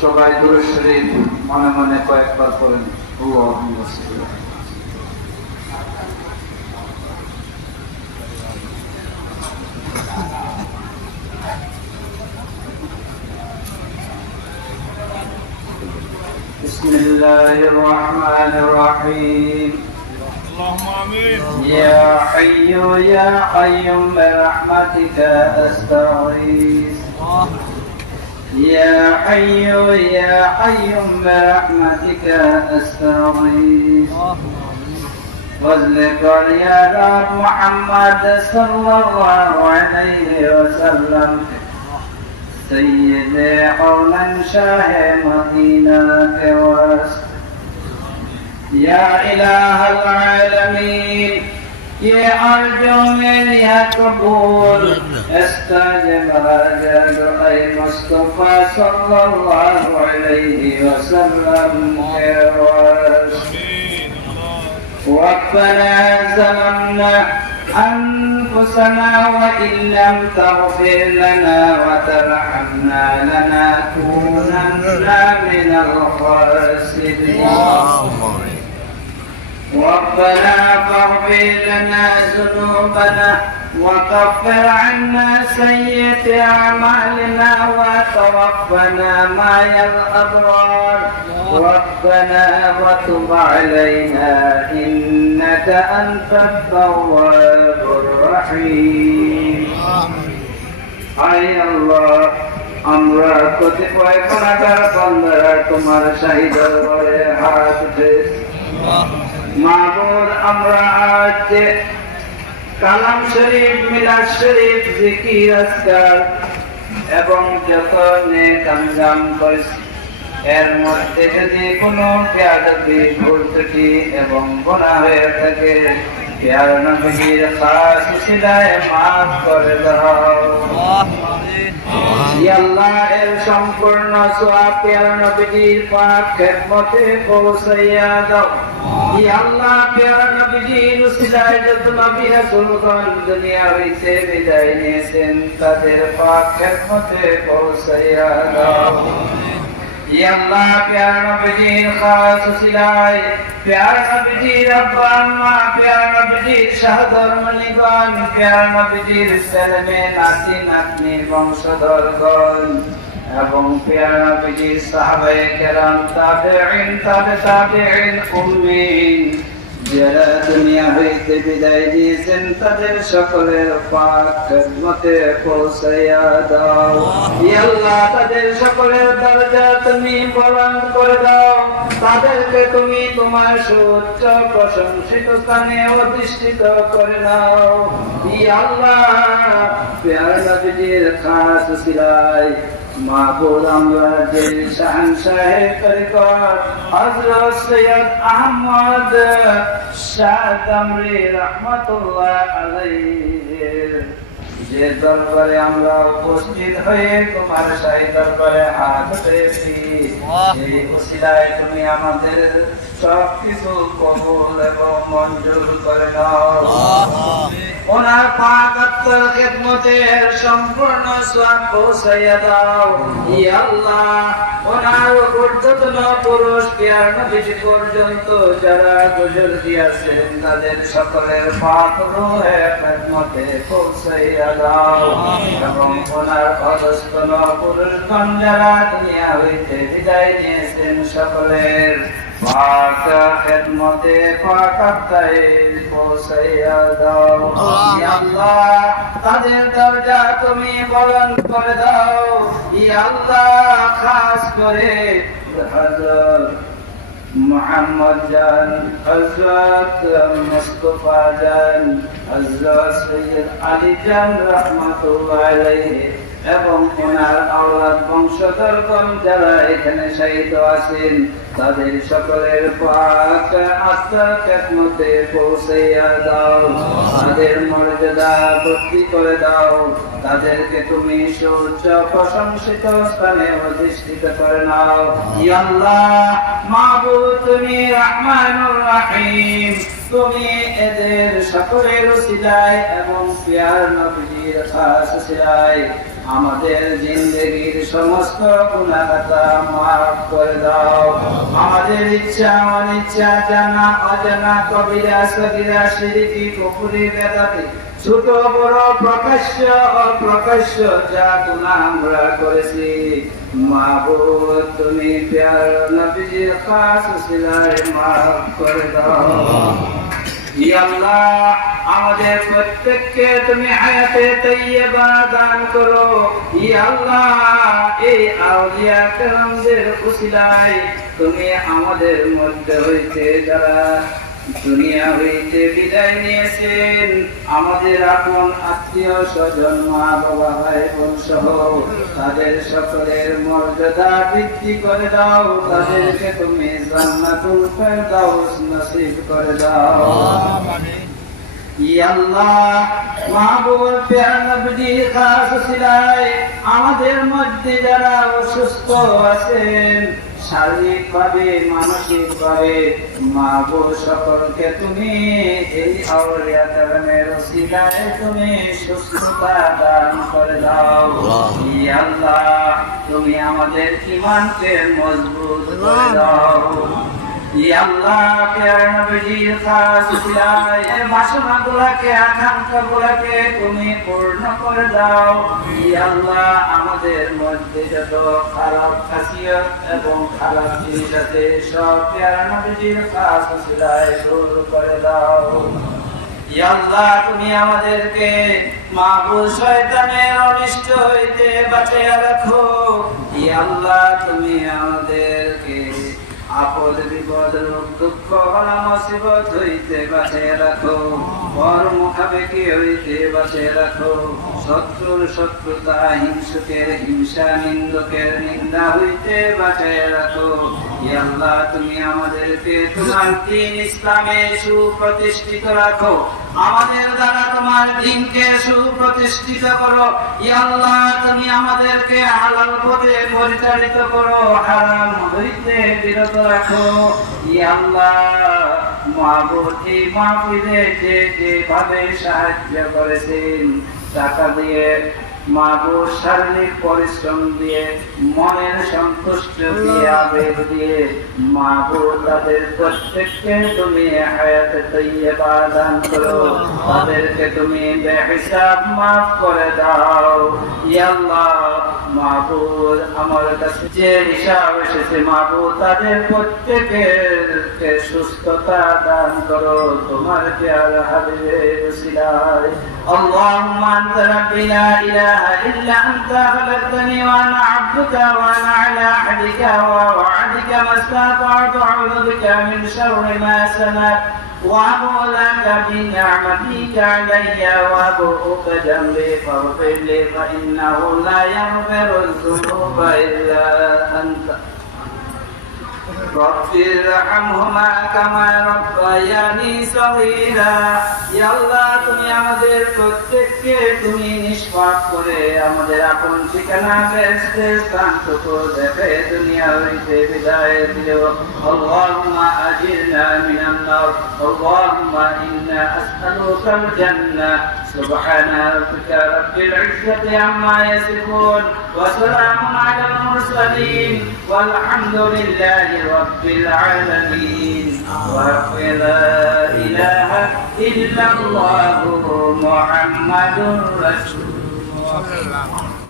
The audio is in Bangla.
সবাই দূরে শরীর মনে মনে কয়েকবার করেন আল্লাহুম্মা সাল্লি بسم الله الرحمن الرحيم اللهم امين يا حي يا قيوم برحمتك استغيث يا حي يا قيوم برحمتك أستغيث. واذكر يا رب محمد صلى الله عليه وسلم. سيد قولا شاه مدينة واسع يا إله العالمين. يا أرجو منها قبول استجب هذا دعاء مصطفى صلى الله عليه وسلم امين ربنا ظلمنا أنفسنا وإن لم تغفر لنا وترحمنا لنكونن من الخاسرين ربنا فاغفر لنا ذنوبنا وكفر عنا سيئة أعمالنا وتوفنا مع الأبرار ربنا وتب علينا إنك أنت التواب الرحيم হাই আল্লাহ আমরা কতিপয় কণাকার বন্দারা তোমার শাহিদ করে হাত উঠেছি মাহবুব আমরা আজ কালাম শরীফ, মিলাদ শরীফ, জিকির, আজকার এবং যত নেক করেছি, এর মধ্যে যদি কোনো বেয়াদবি, ভুল ত্রুটি এবং গোনা হয়ে থাকে পেয়ার নবীর মাফ করে দাও। আল্লাহ এর সম্পূর্ণ সোয়াব পেয়ার নবীজির পাক খেদমতে পৌঁছাইয়া দাও। ইয়া আল্লাহ পেয়ার নবীজির উসিলায় যত নবী রাসূলগণ দুনিয়া হইতে বিদায় এবং পেয়ার নবীজির সাহাবায়ে কেরাম তাবেঈন, তাবে তাবেঈন, উম্মিন। যারা দুনিয়া হইতে বিদায় দিয়েছেন, তাদের সকলের পাক খেদমতে পৌঁছাইয়া দাও। আল্লাহ, তাদের সকলের দরজা তুমি বলন্দ করে দাও। তাদেরকে তুমি তোমার সুউচ্চ প্রশংসিত স্থানে অধিষ্ঠিত করে নাও। ইয়া আল্লাহ পেয়ার নবীজির খাস সিলাই মাহবুব আমরা হযরত সৈয়দ আহমদ শাহ কামরি রহমাতুল্লাহ আলাইহির। যে দরবারে আমরা উপস্থিত হয়ে তোমার শাহী দরবারে হাত পেয়েছি সেই উসিলায় তুমি আমাদের সব কিছু কবুল এবং মঞ্জুর করে নাও ওনার পাক খেদমতের সম্পূর্ণ সওয়াব পৌঁছাইয়া দাও। আল্লাহ, ওনার ঊর্ধ্বতন পুরুষ পিয়ার নবীজি পর্যন্ত যারা গুজর দিয়েছেন, তাদের সকলের পাক রুহে খেদমতে পৌঁছাইয়া দাও। এবং ওনার অধস্তন পুরুষগণ যারা দুনিয়া হইতে বিদায় নিয়েছেন, সকলের পাক খেদমতে পাক আত্মায় পৌঁছাইয়া দাও। আল্লাহ। তাদের দরজা তুমি বলন করে দাও। আল্লাহ খাস করে হযরত মোহাম্মদ জান হযরত মুস্তাফা জান হযরত সৈয়দ আলী জান রাহমাতুল্লাহ আলাইহি। এবং ওনার আওলাদ বংশধরগণ যারা এখানে শাহিদ আছেন, তাদের সকলের পাক খেদমতে পৌঁছাইয়া দাও। তাদের মর্যাদা করে দাও। তাদেরকে তুমি সুউচ্চ প্রশংসিত স্থানে অধিষ্ঠিত করে নাও। ইয়া আল্লাহ মাহবুব তুমি তুমি এদের সকলের সিলাই এবং পিয়ার নবীর খাস সিলাই আমাদের জিন্দগির সমস্ত গুণাগাতা মাফ করে দাও। আমাদের ইচ্ছা অনিচ্ছা জানা, অজানা, কবিরা সবিরা সিরিকি, কুকুরি, বেদাতি, ছোট, বড়, প্রকাশ্য, অপ্রকাশ্য যা গুণা আমরা করেছি। মাহবুব, তুমি প্যার নবীজির খাস সিলায় মাফ করে দাও। আল্লাহ, আমাদের প্রত্যেককে তুমি হায়াতে তৈয়বা দান করো। ই আল্লাহ, এই আউলিয়া কেরামদের তুমি আমাদের মধ্যে হইতে যারা দুনিয়া হইতে বিদায় নিয়েছেন আমাদের আপন আত্মীয় স্বজন, মা, বাবা, ভাই, বোন সহ। তাদের সকলের মর্যাদা বৃদ্ধি করে দাও। তাদেরকে তুমি জান্নাতুল ফেরদাউস নসিব করে দাও। আমাদের মধ্যে যারা অসুস্থ আছেন শারীরিক ভাবে মানসিক ভাবে মাহবুব সকলকে তুমি এই আউলিয়া সিলায় তুমি সুস্থতা দান করে দাও। আল্লাহ। তুমি আমাদের ইমানকে মজবুত করে দাও। তুমি আমাদেরকে মাহবুব অনিষ্ট হইতে বাঁচিয়ে রাখো। ইয়া আল্লাহ তুমি আমাদেরকে আপদ বিপদ দুঃখ হলা মুসিবত হইতে বাঁচিয়ে রাখো পর মুখাপেক্ষি হইতে বাঁচিয়ে রাখো। শত্রুর শত্রুতা হিংসুকের হিংসা নিন্দকের নিন্দা হইতে রাখো। তুমি আমাদেরকে তোমার দিন ইসলামে সুপ্রতিষ্ঠিত রাখো। আমাদের দ্বারা তোমার দিনকে সুপ্রতিষ্ঠিত করো। তুমি আমাদেরকে হালাল পথে পরিচালিত করো, হারাম হইতে বিরত রাখো। ইয়া মাহফিলে যে যেভাবে সাহায্য করেছেন টাকা দিয়ে মাগুর শারীরিক পরিশ্রম দিয়ে মনের সন্তুষ্ট দিয়ে আবেগ দিয়ে মাগু তাদের প্রত্যেককে তুমি হায়াতে তৈরি দান করো। তাদেরকে তুমি বেহিসাব মাফ করে দাও। ইয়া আল্লাহ মাহবুব আমার কাছে যে হিসাব এসেছে মাহবুব তাদের প্রত্যেকের সুস্থতা দান করো তোমার প্যার হাবিবের উসিলায় اللهم انت ربي لا اله الا انت خلقتني وانا عبدك وانا على عهدك ووعدك ما استطعت اعوذ بك من شر ما سمعت وابو لك بنعمتك علي وابوء بذنبي فاغفر لي فانه لا يغفر الذنوب الا انت رب ارحمهما كما ربياني صغيرا ইয়া আল্লাহ তুমি আমাদের প্রত্যেককে তুমি নিষ্পাপ করে আমাদের আপন ঠিকানা বেহেশতে স্থানটুকু দেখে দুনিয়া হইতে বিদায় দিও اللهم أجرنا من النار اللهم إنا أسألك الجنة سبحان ربك رب العزة عما يصفون وسلام على المرسلين والحمد لله رب العالمين. ولا إله إلا الله محمد رسول الله.